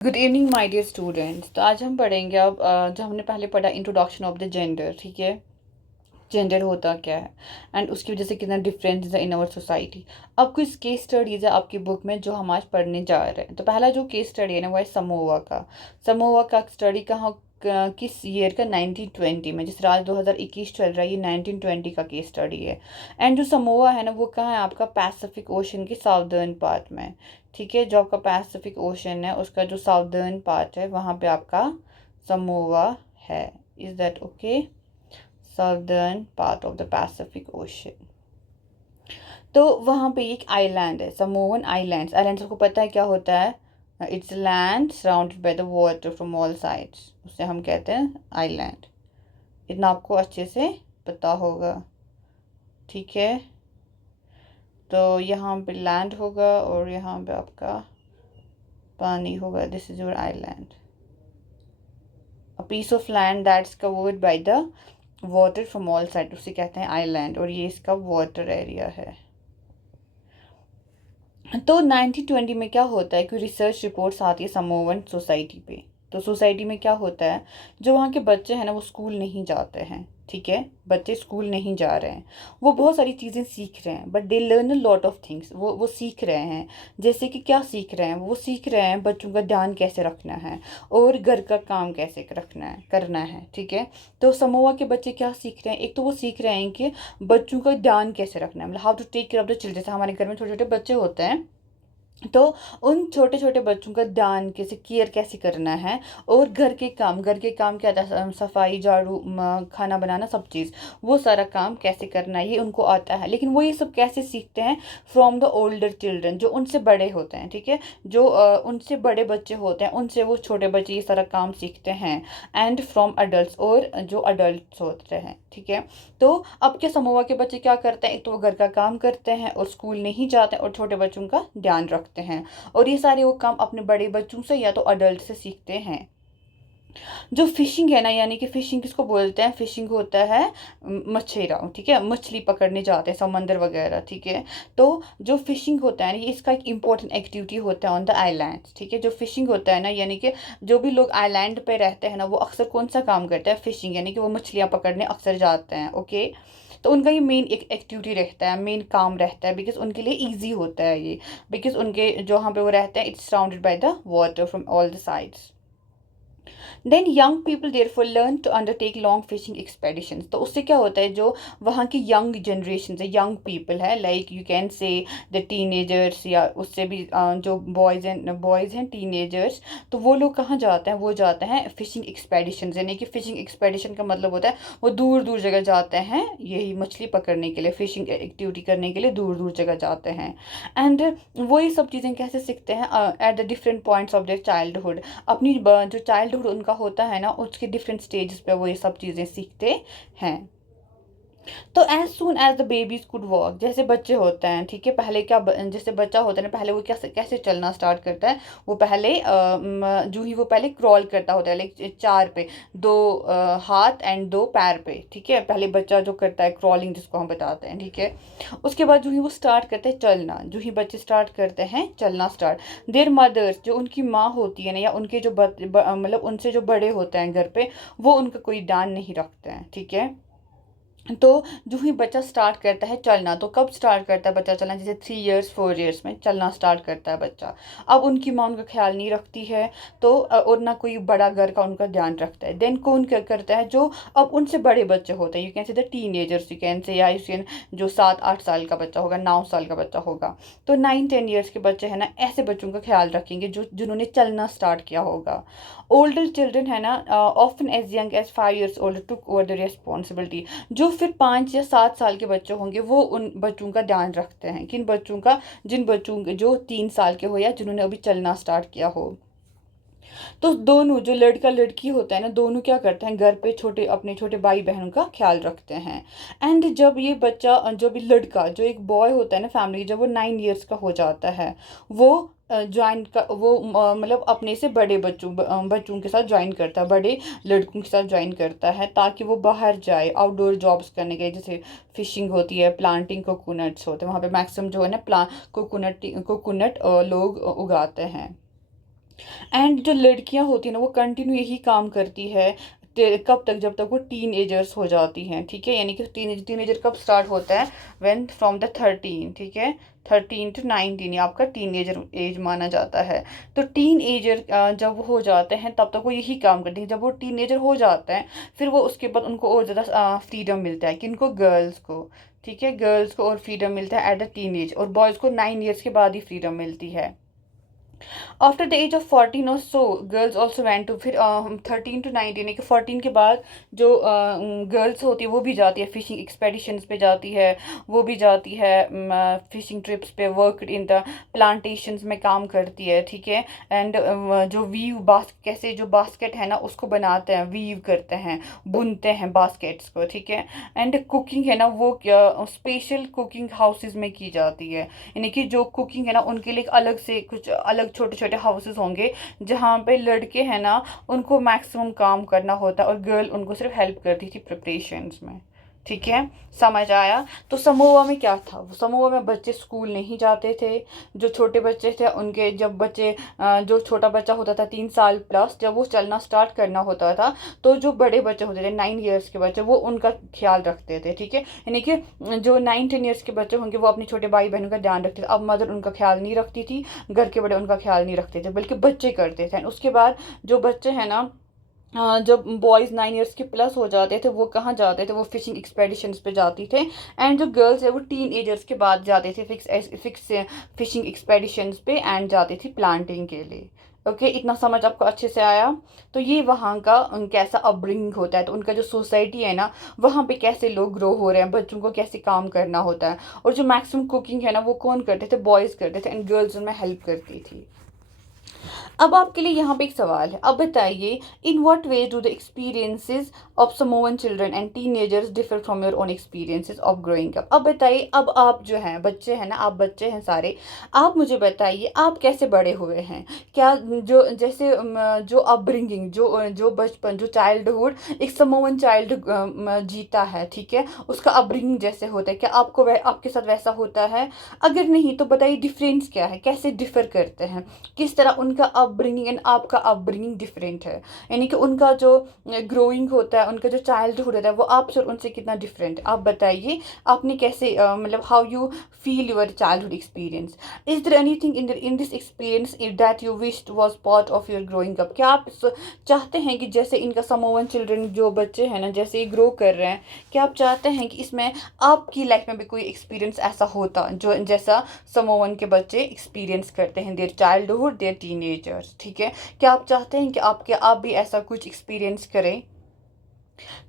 Good evening my dear students. तो आज हम पढ़ेंगे अब जो हमने पहले पढ़ा इंट्रोडक्शन ऑफ द जेंडर। ठीक है, जेंडर होता क्या है एंड उसकी वजह से कितना डिफरेंस है इन आवर सोसाइटी। अब कुछ केस स्टडीज है आपकी बुक में जो हम आज पढ़ने जा रहे हैं। तो पहला जो केस स्टडी है ना वो है समोआ का। समोआ का स्टडी कहाँ किस ईयर का, 1920 में। जिस राज 2021 चल रहा है ये 1920 का केस स्टडी है। एंड जो समोआ है ना वो कहाँ है आपका, पैसिफिक ओशन के साउदर्न पार्ट में। ठीक है, जो आपका पैसिफिक ओशन है उसका जो साउदर्न पार्ट है वहाँ पे आपका समोआ है। Is that okay? Southern part of the Pacific ocean. तो वहाँ पे एक आइलैंड है, समोवन आइलैंड्स। आइलैंड सबको पता है क्या होता है? It's land surrounded by the water from all sides, उसे हम कहते हैं आइलैंड। इतना आपको अच्छे से पता होगा। ठीक है, तो यहाँ पे लैंड होगा और यहाँ पे आपका पानी होगा। This is your island, a piece of land that's covered by the water from all side, उसे कहते हैं आइलैंड। और ये इसका वाटर एरिया है। तो 1920 में क्या होता है कि रिसर्च रिपोर्ट्स आती है समोवन सोसाइटी पे। तो सोसाइटी में क्या होता है, जो वहाँ के बच्चे हैं ना वो स्कूल नहीं जाते हैं। ठीक है, बच्चे स्कूल नहीं जा रहे हैं। वो बहुत सारी चीज़ें सीख रहे हैं but they learn a lot of things. वो सीख रहे हैं, जैसे कि क्या सीख रहे हैं? वो सीख रहे हैं बच्चों का ध्यान कैसे रखना है और घर का काम कैसे रखना है, करना है। ठीक है, तो समोआ के बच्चे क्या सीख रहे हैं? एक तो वो सीख रहे हैं कि बच्चों का ध्यान कैसे रखना है, मतलब how to take care of the children. जैसे हमारे घर में छोटे छोटे बच्चे होते हैं, तो उन छोटे छोटे बच्चों का ध्यान कैसे, केयर कैसे करना है। और घर के काम क्या था, सफाई, झाड़ू, खाना बनाना, सब चीज़, वो सारा काम कैसे करना है ये उनको आता है। लेकिन वो ये सब कैसे सीखते हैं? फ्रॉम द ओल्डर चिल्ड्रन, जो उनसे बड़े होते हैं। ठीक है, जो उनसे बड़े बच्चे होते हैं उनसे वो छोटे बच्चे ये सारा काम सीखते हैं। एंड फ्रॉम अडल्ट, और जो अडल्ट होते हैं। ठीक है, तो अब क्या समूह के बच्चे क्या करते हैं? एक तो वो घर का काम करते हैं और स्कूल नहीं जाते और छोटे बच्चों का ध्यान रखते हैं। और ये सारे वो काम अपने बड़े बच्चों से या तो अडल्ट से सीखते हैं। जो फिशिंग है ना, यानी कि फिशिंग किसको बोलते हैं? फिशिंग होता है मछेरा। ठीक है, मछली पकड़ने जाते हैं समंदर वगैरह। ठीक है, तो जो फिशिंग होता है ना ये इसका एक इम्पोर्टेंट एक्टिविटी होता है ऑन द आइलैंड। ठीक है, जो फिशिंग होता है ना, यानी कि जो भी लोग आइलैंड पे रहते हैं ना वो अक्सर कौन सा काम करते हैं? फिशिंग, यानी कि वो मछलियाँ पकड़ने अक्सर जाते हैं। ओके, तो उनका ये मेन एक एक्टिविटी रहता है, मेन काम रहता है, बिकॉज उनके लिए ईजी होता है ये। बिकॉज उनके जो वहाँ पे वो रहते हैं it's surrounded by the water from all the sides. Then young people therefore learn to undertake long fishing expeditions. तो उससे क्या होता है, जो वहाँ की यंग जनरेशन है, यंग पीपल है, like you can say the teenagers, या उससे भी जो बॉयज़ हैं टीनेजर्स, तो वो लोग कहाँ जाते हैं? वो जाते हैं फिशिंग एक्सपेडिशंस। यानी कि फिशिंग एक्सपेडिशन का मतलब होता है वो दूर दूर जगह जाते हैं यही मछली पकड़ने के लिए, फिशिंग एक्टिविटी करने के लिए दूर दूर जगह जाते हैं। एंड वो ये सब चीज़ें कैसे सीखते हैं? At the different points of their childhood. अपनी जो चाइल्डहुड उनका होता है ना उसके डिफरेंट स्टेजेस पे वो ये सब चीज़ें सीखते हैं। तो as soon as the babies could walk, जैसे बच्चे होते हैं। ठीक है, पहले क्या जैसे बच्चा होता है ना, पहले वो कैसे कैसे चलना स्टार्ट करता है? वो पहले जो ही वो पहले क्रॉल करता होता है, लाइक चार पे, दो हाथ एंड दो पैर पे। ठीक है, पहले बच्चा जो करता है क्रॉलिंग जिसको हम बताते हैं। ठीक है, उसके बाद जो ही वो स्टार्ट करते हैं चलना, जो ही बच्चे स्टार्ट करते हैं चलना स्टार्ट, देयर मदर्स, जो उनकी माँ होती है ना, या उनके जो मतलब उनसे जो बड़े होते हैं घर पे, वो उनका कोई ध्यान नहीं रखते हैं। ठीक है, तो जो ही बच्चा स्टार्ट करता है चलना, तो कब स्टार्ट करता है बच्चा चलना? जैसे 3 इयर्स 4 इयर्स में चलना स्टार्ट करता है बच्चा। अब उनकी माँ उनका ख्याल नहीं रखती है, तो और ना कोई बड़ा घर का उनका ध्यान रखता है। देन कौन क्या करता है? जो अब उनसे बड़े बच्चे होते हैं, you can say the teenagers, you can से, या यू कैन जो 7-8 साल का बच्चा होगा, 9 साल का बच्चा होगा, तो 9-10 इयर्स के बच्चे हैं ना, ऐसे बच्चों का ख्याल रखेंगे जो जिन्होंने चलना स्टार्ट किया होगा। ओल्डर चिल्ड्रन है ना, often as young as 5 years old took over the responsibility. जो फिर 5 या 7 साल के बच्चे होंगे वो उन बच्चों का ध्यान रखते हैं। किन बच्चों का? जिन बच्चों जो 3 साल के हो या जिन्होंने अभी चलना स्टार्ट किया हो। तो दोनों, जो लड़का लड़की होता है ना, दोनों क्या करते हैं? घर पे छोटे अपने छोटे भाई बहनों का ख्याल रखते हैं। एंड जब ये बच्चा, जो भी लड़का, जो एक बॉय होता है ना फैमिली, जब वो 9 इयर्स का हो जाता है, वो ज्वाइन का वो मतलब अपने से बड़े बच्चों के साथ ज्वाइन करता है, बड़े लड़कों के साथ ज्वाइन करता है, ताकि वो बाहर जाए आउटडोर जॉब्स करने के लिए। जैसे फिशिंग होती है, प्लांटिंग कोकोनट्स होते हैं, वहाँ पे मैक्सिमम जो है ना कोकोनट लोग उगाते हैं। एंड जो लड़कियां होती हैं ना वो कंटिन्यू यही काम करती है कब तक, जब तक वो टीन एजर्स हो जाती हैं, ठीक है। यानी कि टीन एजर कब स्टार्ट होता है, व्हेन फ्रॉम द 13, ठीक है, 13 to 19 ये आपका टीन एजर एज माना जाता है। तो टीन एजर जब वो हो जाते हैं तब तक वो यही काम करते हैं। जब वो टीन एजर हो जाते हैं फिर वो उसके बाद उनको और ज़्यादा फ्रीडम मिलता है, किनको, गर्ल्स को, ठीक है, गर्ल्स को और फ्रीडम मिलता है एट द टीन एज, और बॉयज़ को 9 ईयर्स के बाद ही फ्रीडम मिलती है। आफ्टर द एज ऑफ 14 और so girls also when to, फिर 13 to 19 यानी कि 14 के बाद जो गर्ल्स होती है वो भी जाती है फिशिंग एक्सपेडिशंस पे जाती है, वो भी जाती है फिशिंग ट्रिप्स पे, वर्क इन द प्लांटेशंस में काम करती है, ठीक है। एंड जो वीव कैसे जो बास्केट है ना उसको बनाते हैं, वीव करते हैं, बुनते हैं बास्केट्स को, ठीक है। एंड कुकिंग है ना वो स्पेशल कुकिंग हाउसेज में की जाती है, यानी कि जो कुकिंग है ना उनके लिए अलग से कुछ अलग छोटे छोटे हाउसेस होंगे जहाँ पे लड़के हैं ना उनको मैक्सिमम काम करना होता है और गर्ल उनको सिर्फ हेल्प करती थी प्रिपरेशंस में, ठीक है। समझ आया। तो समोआ में क्या था, समोआ में बच्चे स्कूल नहीं जाते थे। जो छोटे बच्चे थे उनके, जब बच्चे जो छोटा बच्चा होता था 3 साल प्लस, जब वो चलना स्टार्ट करना होता था तो जो बड़े बच्चे होते थे 9 ईयर्स के बच्चे वो उनका ख्याल रखते थे, ठीक है। यानी कि जो 9-10 ईयर्स के बच्चे होंगे वो अपने छोटे भाई बहनों का ध्यान रखते थे। अब मदर उनका ख्याल नहीं रखती थी, घर के बड़े उनका ख्याल नहीं रखते थे, बल्कि बच्चे करते थे। उसके बाद जो बच्चे हैं ना जब बॉयज़ 9 ईयर्स के प्लस हो जाते थे वो कहाँ जाते थे, वो फिशिंग एक्सपेडिशंस पे जाती थे। एंड जो गर्ल्स है वो टीन एजर्स के बाद जाते थे फिक्स फिशिंग एक्सपेडिशंस पे एंड जाती थी प्लांटिंग के लिए। ओके, इतना समझ आपको अच्छे से आया। तो ये वहाँ का कैसा अपब्रिंगिंग होता है, तो उनका जो सोसाइटी है ना वहाँ पे कैसे लोग ग्रो हो रहे हैं, बच्चों को कैसे काम करना होता है, और जो मैक्सिमम कुकिंग है ना वो कौन करते थे, बॉयज़ करते थे, एंड गर्ल्स उनमें हेल्प करती थी। अब आपके लिए यहाँ पे एक सवाल है, अब बताइए, in what way do the experiences of समोवन children and teenagers differ from your own experiences of growing up. अब बताइए, अब आप जो हैं बच्चे हैं ना, आप बच्चे हैं सारे, आप मुझे बताइए आप कैसे बड़े हुए हैं। क्या जो जैसे जो अपब्रिंगिंग, जो जो बचपन, जो चाइल्डहुड एक समोवन चाइल्ड जीता है, ठीक है, उसका अपब्रिंगिंग जैसे होता है, क्या आपको आपके साथ वैसा होता है? अगर नहीं तो बताइए डिफरेंस क्या है, कैसे डिफर करते हैं, किस तरह उनका अपब्रिंगिंग एंड आपका अपब्रिंगिंग डिफरेंट है। यानी कि उनका जो ग्रोइंग होता है, उनका जो चाइल्डहुड होता है वो आपसे और उनसे कितना डिफरेंट है। आप बताइए आपने कैसे मतलब how you feel your childhood experience. Is there anything in this experience that you wished was part of your growing up. क्या आप चाहते हैं कि जैसे इनका समोवन चिल्ड्रन जो बच्चे हैं ना जैसे ये ग्रो कर रहे हैं, क्या आप चाहते हैं कि इसमें आपकी लाइफ में भी कोई एक्सपीरियंस ऐसा होता जो जैसा समोवन के बच्चे एक्सपीरियंस करते हैं, देयर चाइल्डहुड, देयर टीनेजर्स, ठीक है। क्या आप चाहते हैं कि आप भी ऐसा कुछ एक्सपीरियंस करें?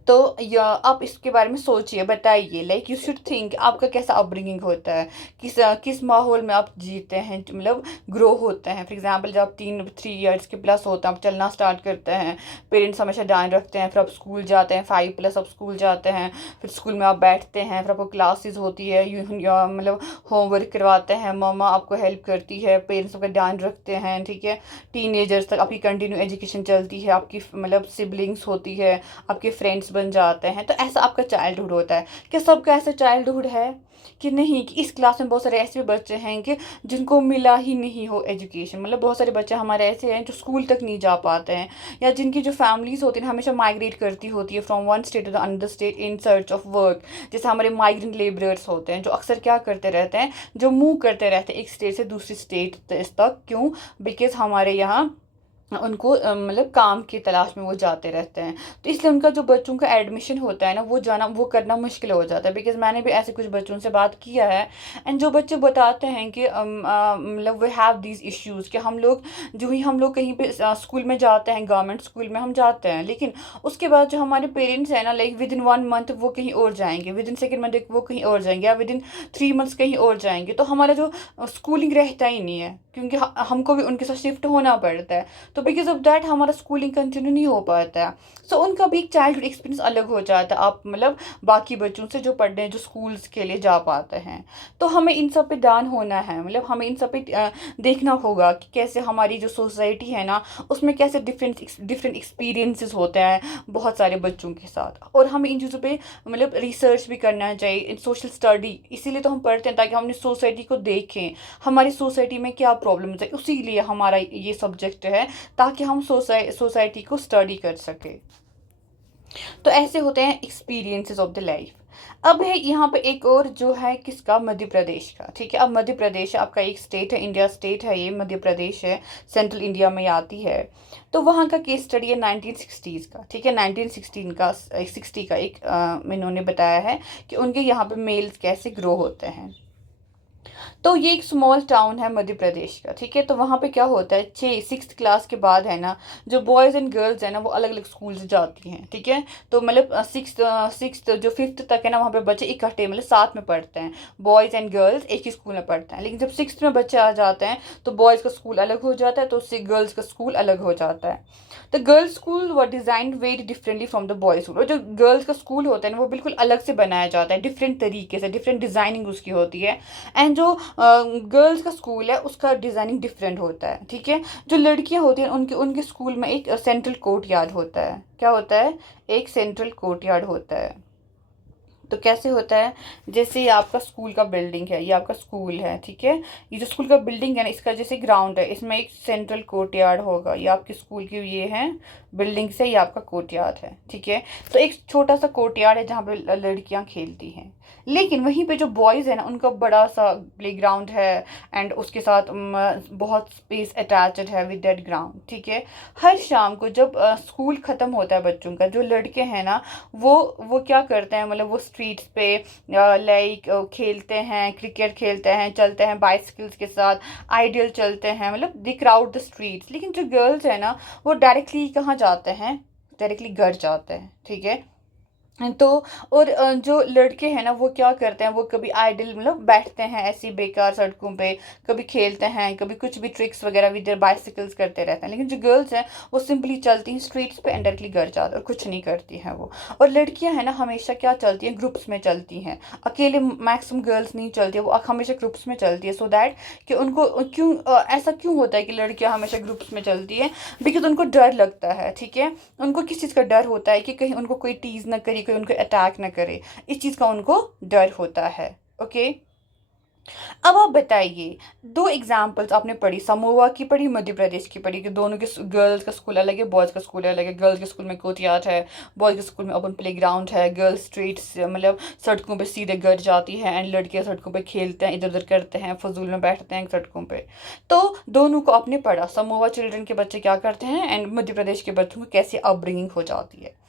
तो या आप इसके बारे में सोचिए, बताइए, लाइक यू शुड थिंक आपका कैसा अपब्रिंगिंग होता है, किस माहौल में आप जीते हैं, मतलब ग्रो होते हैं। फॉर एग्जांपल जब आप 3-3 ईयर्स के प्लस होते हैं, आप चलना स्टार्ट करते हैं, पेरेंट्स हमेशा ध्यान रखते हैं, फिर आप स्कूल जाते हैं, 5+ आप स्कूल जाते हैं, फिर स्कूल में आप बैठते हैं, फिर आपको क्लासेस होती है, मतलब होमवर्क करवाते हैं, मम्मा आपको हेल्प करती है, पेरेंट्स का ध्यान रखते हैं, ठीक है। टीनेजर्स तक आपकी कंटिन्यू एजुकेशन चलती है, आपकी मतलब सिबलिंग्स होती है, आपके फ्रेंड्स बन जाते हैं। तो ऐसा आपका चाइल्डहुड होता है। क्या सबका ऐसा चाइल्डहुड है कि नहीं, कि इस क्लास में बहुत सारे ऐसे बच्चे हैं कि जिनको मिला ही नहीं हो एजुकेशन, मतलब बहुत सारे बच्चे हमारे ऐसे हैं जो स्कूल तक नहीं जा पाते हैं, या जिनकी जो फैमिलीज होती हैं हमेशा माइग्रेट करती होती है from one state to the another state in search of work. जैसे हमारे माइग्रेंट लेबरर्स होते हैं जो अक्सर क्या करते रहते हैं, जो मूव करते रहते हैं एक स्टेट से दूसरी स्टेट तक। क्यों? बिकॉज हमारे यहाँ उनको मतलब काम की तलाश में वो जाते रहते हैं, तो इसलिए उनका जो बच्चों का एडमिशन होता है ना वो करना मुश्किल हो जाता है। बिकॉज मैंने भी ऐसे कुछ बच्चों से बात किया है, एंड जो बच्चे बताते हैं कि मतलब वी हैव दीज इश्यूज़ कि हम लोग कहीं पे स्कूल में जाते हैं, गवर्नमेंट स्कूल में हम जाते हैं, लेकिन उसके बाद जो हमारे पेरेंट्स हैं ना, लाइक विद इन 1 मंथ वो कहीं और जाएंगे, विद इन 2 मंथ वो कहीं और जाएंगे, या विद इन 3 मंथ्स कहीं और जाएंगे, तो हमारा जो स्कूलिंग रहता ही नहीं है, क्योंकि हमको भी उनके साथ शिफ्ट होना पड़ता है। तो तो बिकॉज ऑफ दैट हमारा स्कूलिंग कंटिन्यू नहीं हो पाता है। सो उनका भी एक चाइल्डहुड एक्सपीरियंस अलग हो जाता है, आप मतलब बाकी बच्चों से जो पढ़ने जो स्कूल्स के लिए जा पाते हैं। तो हमें इन सब पे ध्यान होना है, मतलब हमें इन सब पे देखना होगा कि कैसे हमारी जो सोसाइटी है ना उसमें कैसे डिफरेंट डिफरेंट एक्सपीरियंसेस होते हैं बहुत सारे बच्चों के साथ। और हमें इन चीज़ों पे मतलब रिसर्च भी करना चाहिए, इन सोशल स्टडी इसीलिए तो हम पढ़ते हैं ताकि हम अपनी सोसाइटी को देखें, हमारी सोसाइटी में क्या प्रॉब्लम्स है, उसी लिए हमारा ये सब्जेक्ट है ताकि हम सोसाइटी को स्टडी कर सकें। तो ऐसे होते हैं एक्सपीरियंसेस ऑफ द लाइफ। अब है यहाँ पे एक और जो है किसका, मध्य प्रदेश का। ठीक है, अब मध्य प्रदेश आपका एक स्टेट है, इंडिया स्टेट है, ये मध्य प्रदेश है, सेंट्रल इंडिया में आती है। तो वहाँ का केस स्टडी है 1960s का। ठीक है, 1916 का 60 का एक इन्होंने बताया है कि उनके यहाँ पे मेल्स कैसे ग्रो होते हैं। तो ये एक स्मॉल टाउन है मध्य प्रदेश का। ठीक है, तो वहाँ पे क्या होता है, 6th क्लास के बाद है ना जो बॉयज़ एंड गर्ल्स है ना वो अलग अलग स्कूल से जाती हैं। ठीक है, तो मतलब सिक्स जो 5th तक है ना वहाँ पे बच्चे इकट्ठे मतलब साथ में पढ़ते हैं, बॉयज़ एंड गर्ल्स एक ही स्कूल में पढ़ते हैं। लेकिन जब 6th में बच्चे आ जाते हैं तो बॉयज़ का स्कूल अलग हो जाता है, तो उससे गर्ल्स का स्कूल अलग हो जाता है। The girls school were designed very differently from the boys school. और जो गर्ल्स का स्कूल होता है ना वो बिल्कुल अलग से बनाया जाता है, डिफरेंट तरीके से, डिफरेंट डिज़ाइनिंग उसकी होती है। एंड जो गर्ल्स का स्कूल है उसका डिज़ाइनिंग डिफरेंट होता है। ठीक है, जो लड़कियां होती हैं उनके उनके स्कूल में एक सेंट्रल कोर्ट यार्ड होता है। क्या होता है, एक सेंट्रल कोर्ट यार्ड होता है। तो कैसे होता है, जैसे ये आपका स्कूल का बिल्डिंग है, ये आपका स्कूल है। ठीक है, ये जो स्कूल का बिल्डिंग है ना इसका जैसे ग्राउंड है, इसमें एक सेंट्रल कोर्ट यार्ड होगा। ये आपके स्कूल की ये है बिल्डिंग से, ये आपका कोर्ट यार्ड है। ठीक है, तो एक छोटा सा कोर्ट यार्ड है जहाँ पे लड़कियाँ खेलती हैं। लेकिन वहीं पे जो बॉयज़ है ना उनका बड़ा सा प्ले ग्राउंड है, एंड उसके साथ बहुत स्पेस अटैच्ड है विद दैट ग्राउंड। ठीक है, हर शाम को जब स्कूल ख़त्म होता है बच्चों का, जो लड़के हैं ना वो क्या करते हैं, मतलब वो स्ट्रीट्स पे लाइक खेलते हैं, क्रिकेट खेलते हैं, चलते हैं बाइसिकल्स के साथ, आइडियल चलते हैं, मतलब दे क्राउड द स्ट्रीट्स। लेकिन जो गर्ल्स है ना वो डायरेक्टली कहाँ जाते हैं, डायरेक्टली घर जाते हैं। ठीक है, तो और जो लड़के हैं ना वो क्या करते हैं, वो कभी आइडल मतलब बैठते हैं ऐसी बेकार सड़कों पे, कभी खेलते हैं, कभी कुछ भी ट्रिक्स वगैरह विद बाइसिकल्स करते रहते हैं। लेकिन जो गर्ल्स हैं वो सिंपली चलती हैं स्ट्रीट्स पे एंड डायरेक्टली घर जाते और कुछ नहीं करती हैं वो। और लड़कियां हैं ना हमेशा क्या चलती हैं, ग्रुप्स में चलती हैं, अकेले मैक्सिमम गर्ल्स नहीं चलती है, वो हमेशा ग्रुप्स में चलती है। सो दैट कि उनको क्यों ऐसा क्यों होता है कि लड़कियां हमेशा ग्रुप्स में चलती है, बिकॉज उनको डर लगता है। ठीक है, उनको किस चीज़ का डर होता है कि कहीं उनको कोई टीज ना करे, कोई उनको अटैक ना करे, इस चीज़ का उनको डर होता है। ओके, अब आप बताइए, दो एग्जाम्पल्स आपने पढ़ी, समोवा की पढ़ी, मध्य प्रदेश की पढ़ी, कि दोनों के गर्ल्स का स्कूल अलग है, बॉयज़ का स्कूल अलग है। गर्ल्स के स्कूल में कोर्टयार्ड है, बॉयज़ के स्कूल में ओपन प्ले ग्राउंड है, गर्ल्स स्ट्रीट्स मतलब सड़कों पे सीधे घर जाती है एंड लड़कियां सड़कों पे खेलते हैं, इधर उधर करते हैं, फजूल में बैठते हैं सड़कों पे। तो दोनों को आपने पढ़ा, समोवा चिल्ड्रन के बच्चे क्या करते हैं एंड मध्य प्रदेश के बच्चों को कैसे अपब्रिंगिंग हो जाती है।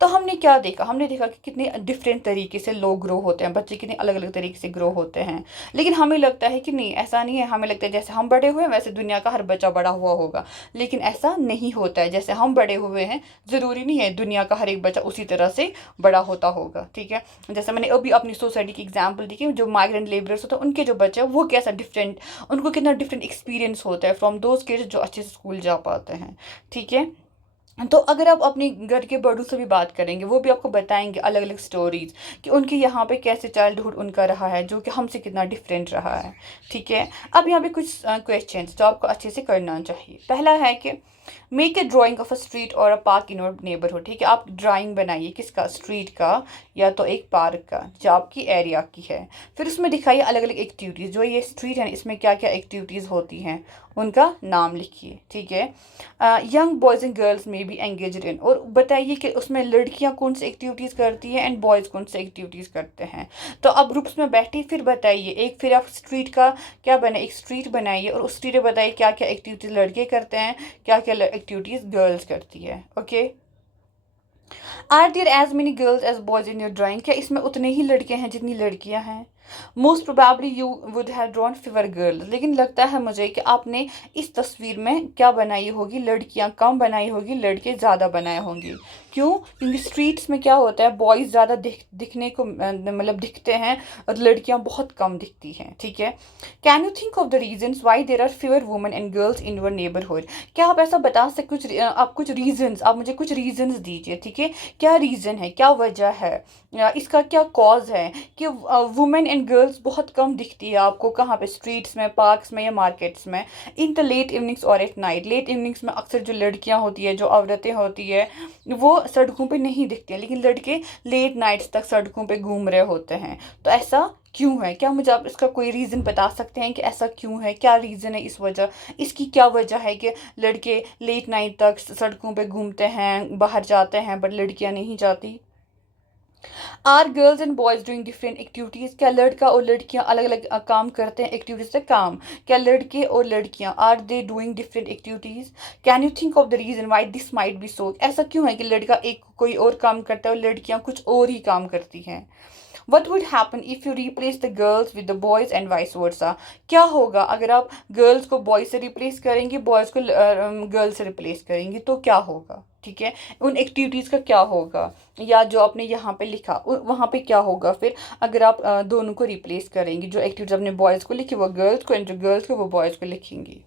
तो हमने क्या देखा, हमने देखा कि कितने डिफरेंट तरीके से लोग ग्रो होते हैं, बच्चे कितने अलग अलग तरीके से ग्रो होते हैं। लेकिन हमें लगता है कि नहीं, ऐसा नहीं है, हमें लगता है जैसे हम बड़े हुए हैं वैसे दुनिया का हर बच्चा बड़ा हुआ होगा। लेकिन ऐसा नहीं होता है, जैसे हम बड़े हुए हैं ज़रूरी नहीं है दुनिया का हर एक बच्चा उसी तरह से बड़ा होता होगा। ठीक है, जैसे मैंने अभी अपनी सोसाइटी की एग्जाम्पल दी कि जो माइग्रेंट लेबरर्स होते हैं उनके जो बच्चे हैं वो कैसा डिफरेंट, उनको कितना डिफरेंट एक्सपीरियंस होता है फ्रॉम दोज किड्स जो अच्छे से स्कूल जा पाते हैं। ठीक है, तो अगर आप अपने घर के बड़ों से भी बात करेंगे वो भी आपको बताएंगे अलग अलग स्टोरीज कि उनके यहाँ पे कैसे चाइल्डहुड उनका रहा है जो कि हमसे कितना डिफरेंट रहा है। ठीक है, अब यहाँ पे कुछ क्वेश्चंस जो आपको अच्छे से करना चाहिए। पहला है कि make a drying of a street और अ पार्क इन योर नेबरहुड। ठीक है, आप ड्राइंग बनाइए किसका, स्ट्रीट का या तो एक पार्क का जो आपकी एरिया की है। फिर उसमें दिखाइए अलग अलग एक्टिविटीज़, जो ये स्ट्रीट है इसमें क्या क्या एक्टिविटीज़ होती हैं उनका नाम लिखिए। ठीक है, यंग बॉयज़ एंड गर्ल्स में भी एंगेज इन, और बताइए कि उसमें लड़कियां कौन सी एक्टिविटीज़ करती हैं एंड बॉयज़ कौन सी एक्टिविटीज़ करते हैं। तो आप ग्रुप्स में बैठिए, फिर बताइए एक, फिर आप स्ट्रीट का क्या बना, एक स्ट्रीट बनाइए और उस स्ट्रीट में बताइए क्या क्या एक्टिविटीज़ लड़के करते हैं, क्या क्या एक्टिविटीज़ गर्ल्स करती है। Okay, are there as many girls as boys in your drawing, क्या इसमें उतने ही लड़के हैं जितनी लड़कियां हैं। Most probably you would have drawn fewer girls, लेकिन लगता है मुझे कि आपने इस तस्वीर में क्या बनाई होगी, लड़कियां कम बनाई होगी, लड़के ज़्यादा बनाए होंगे। क्यों? क्योंकि स्ट्रीट्स में क्या होता है, बॉयज़ ज़्यादा दिखने को मतलब दिखते हैं और लड़कियां बहुत कम दिखती हैं, ठीक है। Can you think of the reasons why there are fewer women and girls in your neighbourhood? क्या आप ऐसा बता सकते, आप कुछ रीजन्स, आप मुझे कुछ रीजन्स दीजिए, ठीक है। क्या रीज़न है, क्या वजह है, इसका क्या कॉज है कि वुमेन एंड गर्ल्स बहुत कम दिखती है आपको, कहाँ पे, स्ट्रीट्स में, पार्क्स में या मार्केट्स में, इन द लेट इवनिंग्स और एट नाइट। लेट इवनिंग्स में अक्सर जो लड़कियां होती है, जो औरतें होती है, वो सड़कों पे नहीं दिखती हैं, लेकिन लड़के लेट नाइट्स तक सड़कों पे घूम रहे होते हैं। तो ऐसा क्यों है? क्या मुझे आप इसका कोई रीज़न बता सकते हैं कि ऐसा क्यों है, क्या रीज़न है इस वजह, इसकी क्या वजह है कि लड़के लेट नाइट तक सड़कों पे घूमते हैं, बाहर जाते हैं, बट लड़कियां नहीं जाती? Are girls and boys doing different activities? क्या लड़का और लड़कियां अलग अलग काम करते हैं, एक्टिविटीज से काम? क्या लड़के और लड़कियां are they doing different activities? Can you think of the reason why this might be so? ऐसा क्यों है कि लड़का एक कोई और काम करता है और लड़कियां कुछ और ही काम करती हैं? What would happen if you replace the girls with the boys and vice versa? क्या होगा अगर आप गर्ल्स को बॉयज़ से रिप्लेस करेंगे, बॉयज़ को गर्ल्स से रिप्लेस करेंगे, तो क्या होगा, ठीक है। उन एक्टिविटीज़ का क्या होगा, या जो आपने यहाँ पे लिखा वहाँ पे क्या होगा फिर, अगर आप दोनों को रिप्लेस करेंगे, जो एक्टिविटीज आपने बॉयज़ को लिखी वो गर्ल्स को, एंड जो गर्ल्स को वो बॉयज़ को लिखेंगी।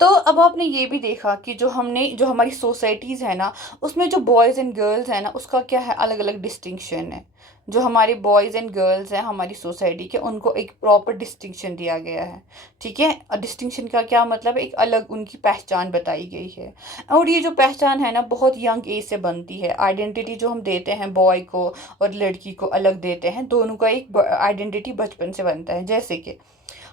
तो अब आपने ये भी देखा कि जो हमारी सोसाइटीज़ है ना, उसमें जो बॉयज़ एंड गर्ल्स है ना, उसका क्या है, अलग अलग डिस्टिंक्शन है। जो हमारे बॉयज़ एंड गर्ल्स हैं हमारी सोसाइटी के, उनको एक प्रॉपर डिस्टिंक्शन दिया गया है, ठीक है। डिस्टिंक्शन का क्या मतलब है, एक अलग उनकी पहचान बताई गई है। और ये जो पहचान है ना, बहुत यंग एज से बनती है। आइडेंटिटी जो हम देते हैं बॉय को और लड़की को अलग देते हैं, दोनों का एक आइडेंटिटी बचपन से बनता है। जैसे कि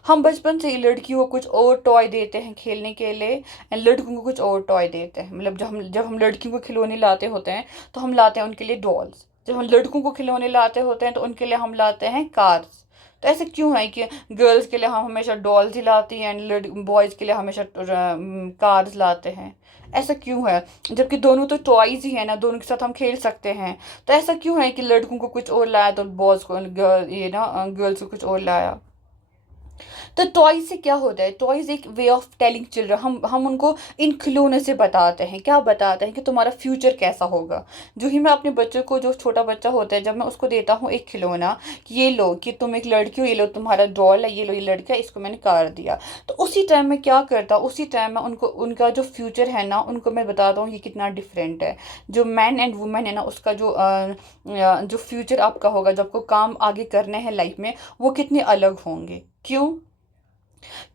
हम बचपन से ही लड़कियों को कुछ और टॉय देते हैं खेलने के लिए, एंड लड़कों को कुछ और टॉय देते हैं। मतलब जब हम लड़कियों को खिलौने लाते होते हैं तो हम लाते हैं उनके लिए डॉल्स, जब हम लड़कों को खिलौने लाते होते हैं तो उनके लिए हम लाते हैं कार्स। तो ऐसे क्यों है कि गर्ल्स के लिए हम हमेशा डॉल्स ही लाती हैं एंड बॉयज़ के लिए हमेशा कार्स लाते हैं? ऐसा क्यों है, जबकि दोनों तो टॉयज ही है ना, दोनों के साथ हम खेल सकते हैं। तो ऐसा क्यों है कि लड़कों को कुछ और लाया तो बॉयज़ को गर्ल्स को कुछ और लाया? तो टॉयज से क्या होता है, टॉयज एक वे ऑफ टेलिंग चिल्ड्रन, हम उनको इन खिलौने से बताते हैं, क्या बताते हैं कि तुम्हारा फ्यूचर कैसा होगा। जो ही मैं अपने बच्चों को, जो छोटा बच्चा होता है, जब मैं उसको देता हूँ एक खिलौना कि ये लो, कि तुम एक लड़की हो, ये लो तुम्हारा डॉल है, ये लो ये लड़का है, इसको मैंने कार दिया, तो उसी टाइम में क्या करता, उसी टाइम में उनको उनका जो फ्यूचर है ना, उनको मैं बताता हूँ ये कितना डिफरेंट है। जो मैन एंड वुमेन है ना, उसका जो फ्यूचर आपका होगा, जो आपको काम आगे करने हैं लाइफ में, वो कितने अलग होंगे। क्यों?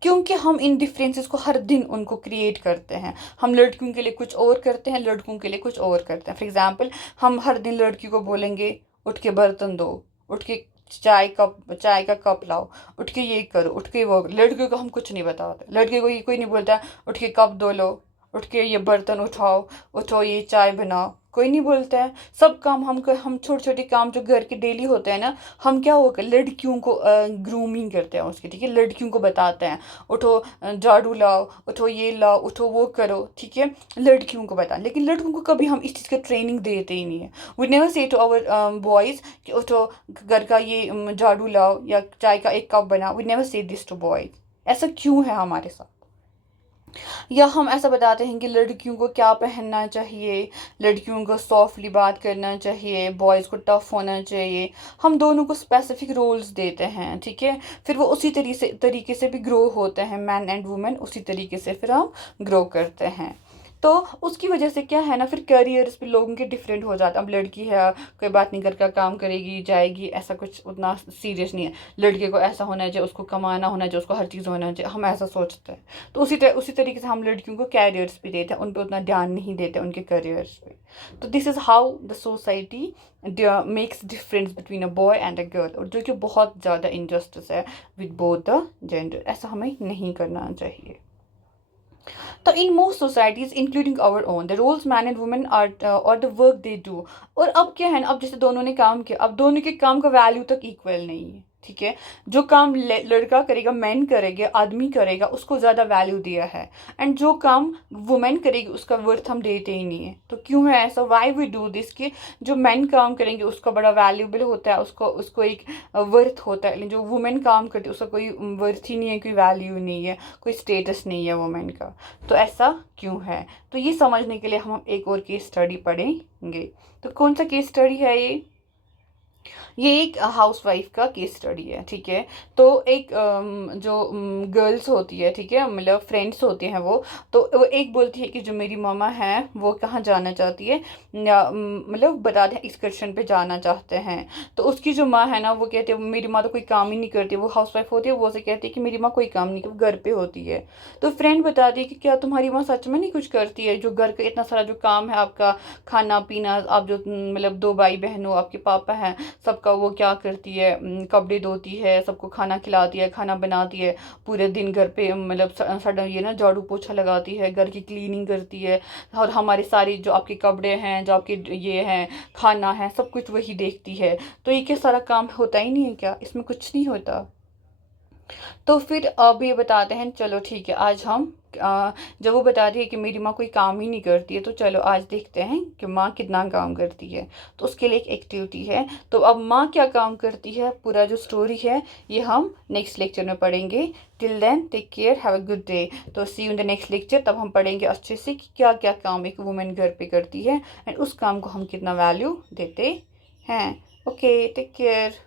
क्योंकि हम इन डिफरेंसेस को हर दिन उनको क्रिएट करते हैं। हम लड़कियों के लिए कुछ और करते हैं, लड़कों के लिए कुछ और करते हैं। फॉर एग्जांपल, हम हर दिन लड़की को बोलेंगे उठ के बर्तन दो, उठ के चाय का कप लाओ, उठ के ये करो, उठ के वो। लड़कियों को हम कुछ नहीं बताते, लड़के को ये कोई नहीं बोलता उठ के कप धो लो, उठ के ये बर्तन उठाओ, उठो ये चाय बनाओ, कोई नहीं बोलता है। सब काम हम छोटे छोटे काम जो घर के डेली होते हैं ना, हम क्या होकर लड़कियों को ग्रूमिंग करते हैं उसकी, ठीक है। लड़कियों को बताते हैं उठो झाड़ू लाओ, उठो ये लाओ, उठो वो करो, ठीक है। लड़कियों को बताएं, लेकिन लड़कों को कभी हम इस चीज़ का ट्रेनिंग देते ही नहीं है। We never say to our boys कि उठो घर का ये झाड़ू लाओ या चाय का एक कप बनाओ। We never say this to boys. ऐसा क्यों है हमारे साथ? या हम ऐसा बताते हैं कि लड़कियों को क्या पहनना चाहिए, लड़कियों को सॉफ्टली बात करना चाहिए, बॉयज़ को टफ होना चाहिए। हम दोनों को स्पेसिफिक रोल्स देते हैं, ठीक है। फिर वो उसी तरीके से भी ग्रो होते हैं, मैन एंड वुमेन उसी तरीके से फिर हम ग्रो करते हैं। तो उसकी वजह से क्या है ना, फिर करियर्स भी लोगों के डिफरेंट हो जाते हैं। अब लड़की है, कोई बात नहीं, घर का काम करेगी जाएगी, ऐसा कुछ उतना सीरियस नहीं है। लड़के को ऐसा होना चाहिए, उसको कमाना होना चाहिए, उसको हर चीज़ होना चाहिए, हम ऐसा सोचते हैं। तो उसी तरीके से हम लड़कियों को कैरियर्स भी देते हैं, उन पर उतना ध्यान नहीं देते उनके करियर्स पे। तो this is how the society makes difference between a boy and a girl, और जो कि बहुत ज़्यादा इनजस्टिस है विद बोथ द जेंडर। ऐसा हमें नहीं करना चाहिए। तो in most societies including our own, the roles man and women are और द वर्क दे डू। और अब क्या है ना, अब जैसे दोनों ने काम किया, अब दोनों के काम का वैल्यू तक इक्वल नहीं है, ठीक है। जो काम लड़का करेगा, मैन करेगा, आदमी करेगा, उसको ज़्यादा वैल्यू दिया है। एंड जो काम वुमेन करेगी उसका वर्थ हम देते ही नहीं है। तो क्यों है ऐसा? Why we do this? कि जो मैन काम करेंगे उसका बड़ा वैल्यूबल होता है, उसको उसको एक वर्थ होता है, लेकिन जो वुमेन काम करती है उसका कोई वर्थ ही नहीं है, कोई वैल्यू नहीं है, कोई स्टेटस नहीं है वुमेन का। तो ऐसा क्यों है? तो ये समझने के लिए हम एक और केस स्टडी पढ़ेंगे। तो कौन सा केस स्टडी है ये एक हाउसवाइफ का केस स्टडी है, ठीक है। तो एक जो गर्ल्स होती है, ठीक है, मतलब फ्रेंड्स होती हैं वो एक बोलती है कि जो मेरी मामा है वो कहाँ जाना चाहती है, मतलब बता दें एक्सकर्शन पे जाना चाहते हैं। तो उसकी जो माँ है ना वो कहती है मेरी माँ तो कोई काम ही नहीं करती, वो हाउसवाइफ होती है, वो से कहती है कि मेरी माँ कोई काम नहीं करती, घर पे होती है। तो फ्रेंड बताती है कि क्या तुम्हारी माँ सच में नहीं कुछ करती है? जो घर का इतना सारा जो काम है आपका, खाना पीना, आप जो मतलब 2 भाई बहन हो, आपके पापा हैं, सबका वो क्या करती है, कपड़े धोती है, सबको खाना खिलाती है, खाना बनाती है, पूरे दिन घर पे मतलब सडन ये ना झाड़ू पोछा लगाती है, घर की क्लीनिंग करती है, और हमारे सारे जो आपके कपड़े हैं, जो आपके ये हैं, खाना है, सब कुछ वही देखती है। तो ये क्या सारा काम होता ही नहीं है क्या? इसमें कुछ नहीं होता? तो फिर अब ये बताते हैं, चलो ठीक है, आज हम जब वो बताती है कि मेरी माँ कोई काम ही नहीं करती है, तो चलो आज देखते हैं कि माँ कितना काम करती है। तो उसके लिए एक एक्टिविटी है। तो अब माँ क्या काम करती है, पूरा जो स्टोरी है ये हम नेक्स्ट लेक्चर में पढ़ेंगे। Till then take care, have a good day. तो see you in the next lecture. तब हम पढ़ेंगे अच्छे से कि क्या क्या काम एक वुमेन घर पे करती है एंड उस काम को हम कितना वैल्यू देते हैं। Okay, take care.